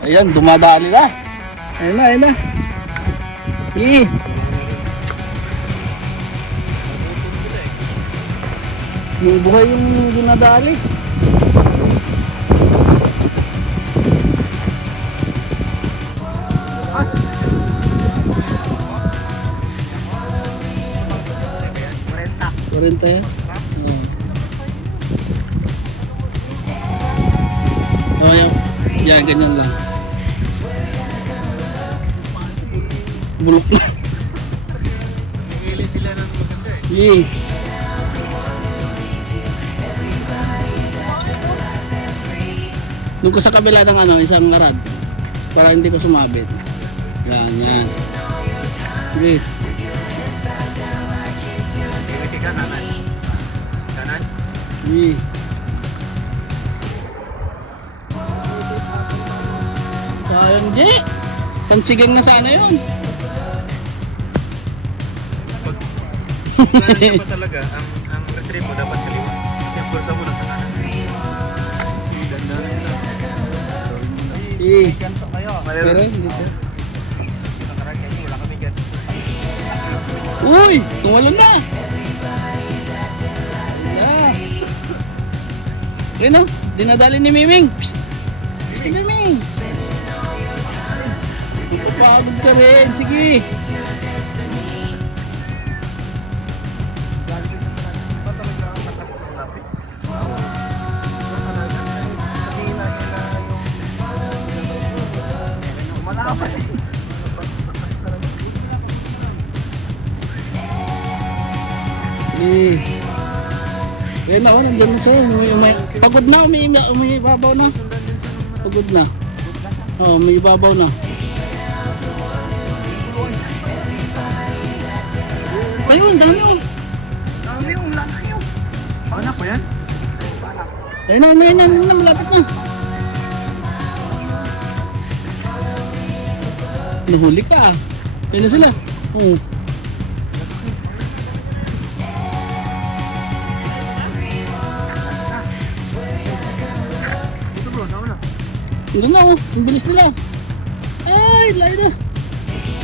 Ayan, dumadali na. Ayan na, ayan na. Yung buhay yung dinadali. Kurenta yan? Oh, yan, ganyan lang. Bulok na. Pili sila ng maganda eh. Doon ko sa kabila ng ano, isang rad para hindi ko sumabit. Yan, yan. Sige. Pili ka kanan. Kanan? Sige. Sayang, G. Pansigang na sana yun. Kanan ka pa talaga. Ang retrieve mo dapat kaliwa. Kasi ang kursa mo nasa kanan. Dandanan nila. Ganto kayo. Pero dito. Nakarag kayo. Wala kami ganto. Uy! Tumalon na! Ayan. Ayun o, dinadali ni Miming. Psst! Psst, Miming! Pagod ka rin, sige! Kaya na, nandiyan na sa'yo. Pagod na, umiibabaw na. Pagod na. Oo, umiibabaw na. Ayun, dami yun. Dami yung lana yun. Ano po yan? Ayun na, malapit na. Nahuli ka. Ayun na sila. Oo. Doon na, ang bilis nila. Ay, layo na.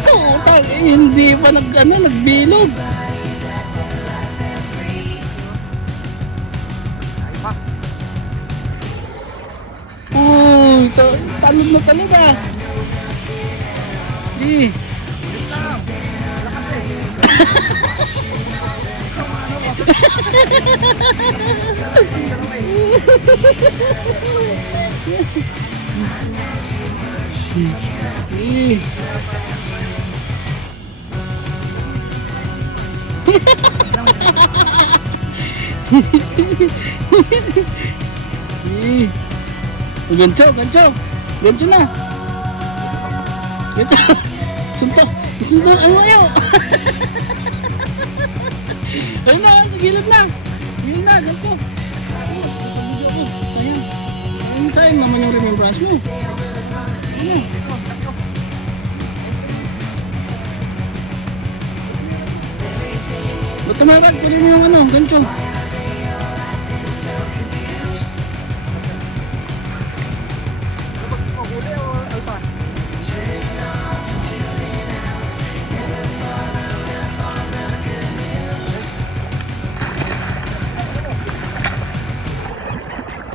Oh, hindi pa nagbilog. Uy, talog na talaga. Di. Gancho na. Gancho. Sunto, ano ayaw? Ayun na, sa gilid na, gancho. Ayan, sayang naman yung remembrance mo. Ayan. Ba't tumarag? Kunin mo yung ano, gancho.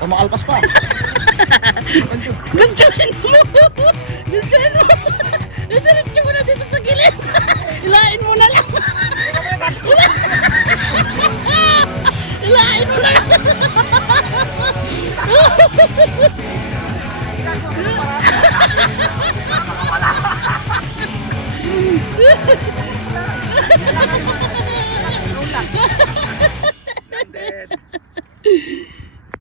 O makalpas pa. Ganchoin mo! Diretso mo na dito sa gilid. Ilain mo na lang. Ilain mo na lang.